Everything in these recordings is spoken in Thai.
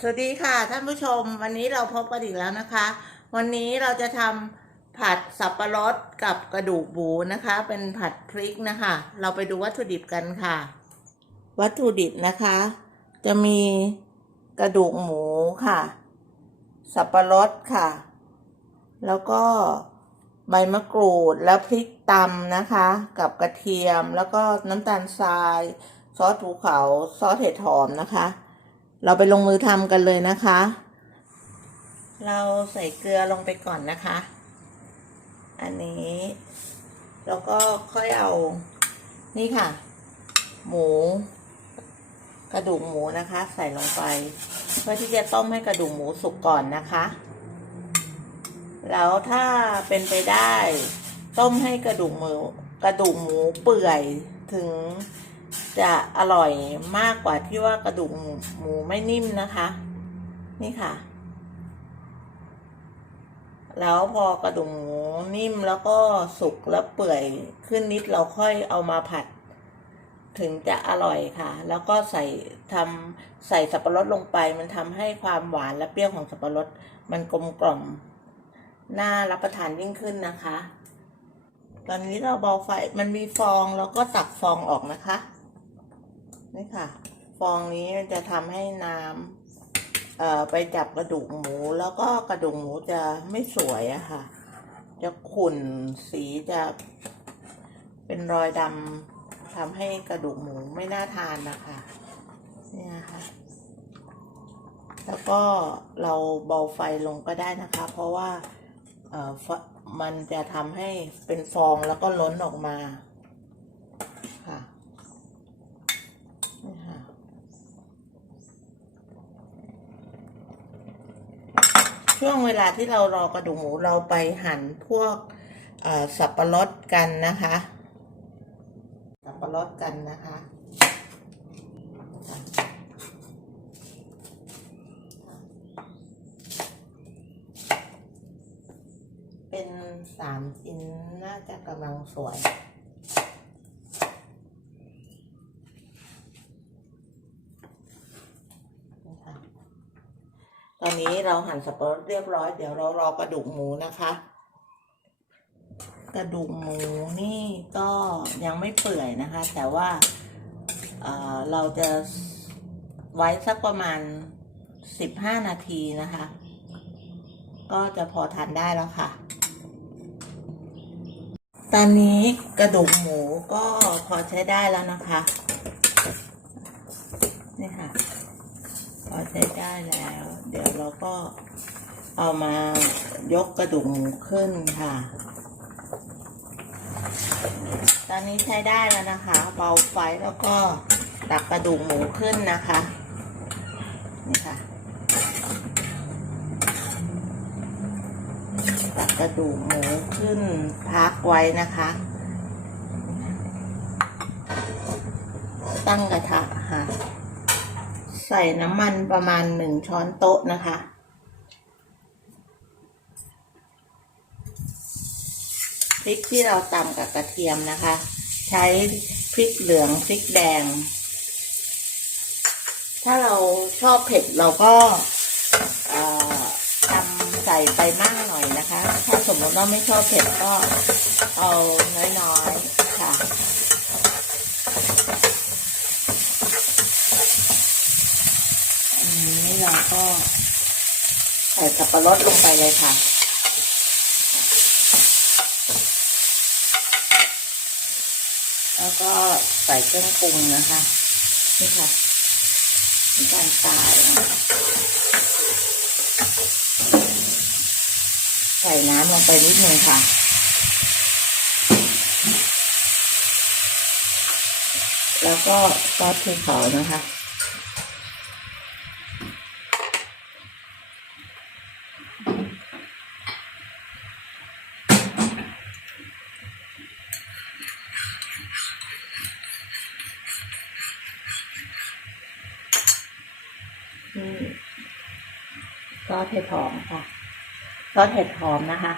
สวัสดีค่ะท่านผู้ชมวันนี้เราพบกันอีกแล้วนะคะ วันนี้เราจะทำผัดสับปะรดกับกระดูกหมูนะคะ เป็นผัดพริกนะคะ เราไปดูวัตถุดิบกันค่ะ วัตถุดิบนะคะ จะมีกระดูกหมูค่ะ สับปะรดค่ะ แล้วก็ใบมะกรูดแล้วพริกตำนะคะ กับกระเทียมแล้วก็น้ำตาลทราย ซอสภูเขาซอสเห็ดหอมนะคะ เราไปลงมือทำกันเลยนะคะ เราใส่เกลือลงไปก่อนนะคะ อันนี้ แล้วก็ค่อยเอา นี่ค่ะ หมู กระดูกหมูนะคะ ใส่ลงไป เพื่อที่จะต้มให้กระดูกหมูสุกก่อนนะคะ แล้วถ้าเป็นไปได้ ต้มให้กระดูกหมู กระดูกหมูเปื่อยถึง จะอร่อยมากกว่าที่ว่ากระดูกหมูไม่นิ่มนะคะ นี่ค่ะ แล้วพอกระดูกหมูนิ่มแล้วก็สุกแล้วเปื่อยขึ้นนิดเราค่อยเอามาผัด ถึงจะอร่อยค่ะ แล้วก็ใส่ทำใส่สับปะรดลงไป มันทำให้ความหวานและเปรี้ยวของสับปะรดมันกลมกล่อมน่ารับประทานยิ่งขึ้นนะคะ ตอนนี้เราเบาไฟ มันมีฟองแล้วก็ตักฟองออกนะคะ นี่ค่ะ ฟองนี้มันจะทำให้น้ำเอ่อไปจับกระดูกหมูแล้วก็กระดูกหมูจะไม่สวยอะค่ะ จะขุ่นสีจะเป็นรอยดำทำให้กระดูกหมูไม่น่าทานนะคะนี่นะคะแล้วก็เราเบาไฟลงก็ได้นะคะ เพราะว่าเอ่อมันจะทำให้เป็นฟองแล้วก็ล้นออกมาค่ะนี่ค่ะ ช่วงเวลาที่เรารอกระดูกหมูเราไปหั่นพวกสับปะรดกันนะคะ สับปะรดกันนะคะเป็นสามชิ้นน่าจะกำลังสวย นะคะ ตอนนี้เราหั่นสับปะรดเรียบร้อย เดี๋ยวเรารอกระดูกหมูนะคะ กระดูกหมูนี่ก็ยังไม่เปื่อยนะคะ แต่ว่าเเราจะไว้สักประมาณสิบห้านาทีนะคะ ก็จะพอทานได้แล้วค่ะ ตอนนี้กระดูกหมูก็พอใช้ได้แล้วนะคะ นี่ค่ะ พอใช้ ได้แล้ว เดี๋ยวเราก็เอามายกกระดูกหมูขึ้นค่ะ ตอนนี้ใช้ได้แล้วนะคะ เบาไฟแล้วก็ตักกระดูกหมูขึ้นนะคะ นี่ค่ะ ตักกระดูกหมูขึ้นพักไว้นะคะ ตั้งกระทะค่ะ ใส่น้ำมันประมาณหนึ่งช้อนโต๊ะนะคะ พริกที่เราตำกับกระเทียมนะคะ ใช้พริกเหลืองพริกแดง ถ้าเราชอบเผ็ดเราก็เอ่อทำใส่ไปมากหน่อยนะคะ ถ้าสมมติว่าไม่ชอบเผ็ดก็เอาน้อยๆค่ะ อันนี้ เราก็ใส่สับปะรดลงไปเลยค่ะ แล้วก็ใส่เครื่องปรุงนะคะ นี่ค่ะน้ำตาลทรายนะคะใส่น้ำลงไปนิดนึงค่ะแล้วก็ซอสภูเขานะคะ นี่ซอสเห็ดหอมค่ะ ซอสเห็ดหอมนะคะ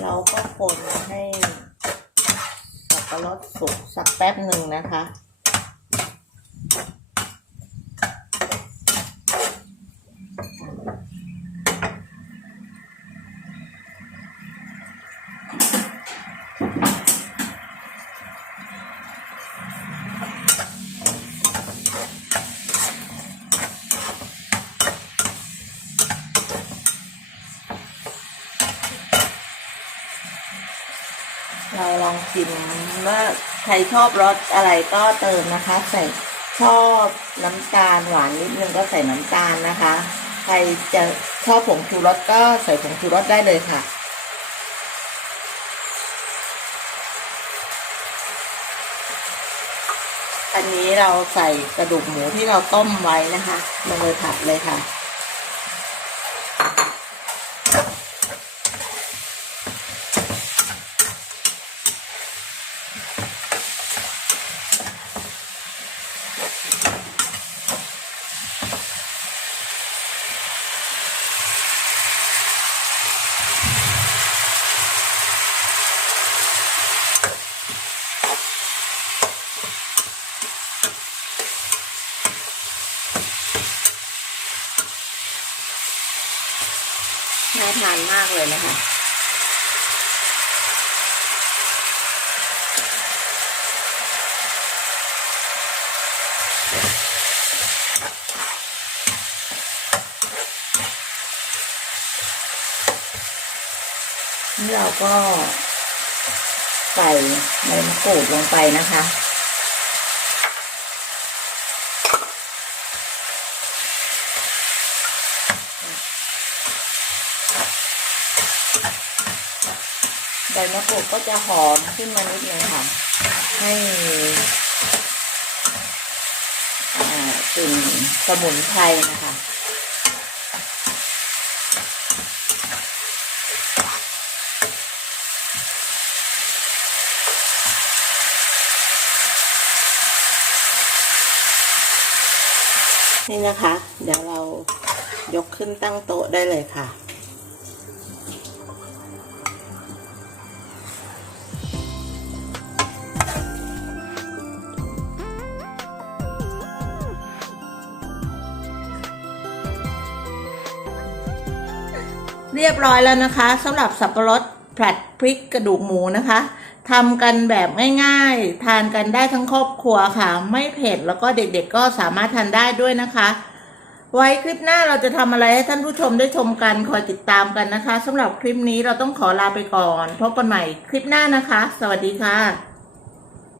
เราก็คนให้สับปะรดสุกสักแป๊บหนึ่งนะคะ ชิมว่าใครชอบรสอะไรก็เติมนะคะ ใส่ชอบน้ำตาลหวานนิดนึงก็ใส่น้ำตาลนะคะ ใครจะชอบผงชูรสก็ใส่ผงชูรสได้เลยค่ะอันนี้เราใส่กระดูกหมูที่เราต้มไว้นะคะลงไปผัดเลยค่ะ ทานมากเลยนะคะนี่เราก็ใส่ใบมะกรูดลงไปนะคะ ใบมะกรูดก็จะหอมขึ้นมานิดนึงค่ะ ให้กลิ่นสมุนไพรนะคะนี่นะคะ เดี๋ยวเรายกขึ้นตั้งโต๊ะได้เลยค่ะ เรียบร้อยแล้วนะคะสำหรับสับปะรดผัดพริกกระดูกหมูนะคะทำกันแบบง่ายๆ ทานกันได้ทั้งครอบครัวค่ะ ไม่เผ็ดแล้วก็เด็กๆก็สามารถทานได้ด้วยนะคะ ไว้คลิปหน้าเราจะทำอะไรให้ท่านผู้ชมได้ชมกันคอยติดตามกันนะคะสำหรับคลิปนี้เราต้องขอลาไปก่อน พบกันใหม่คลิปหน้านะคะ สวัสดีค่ะ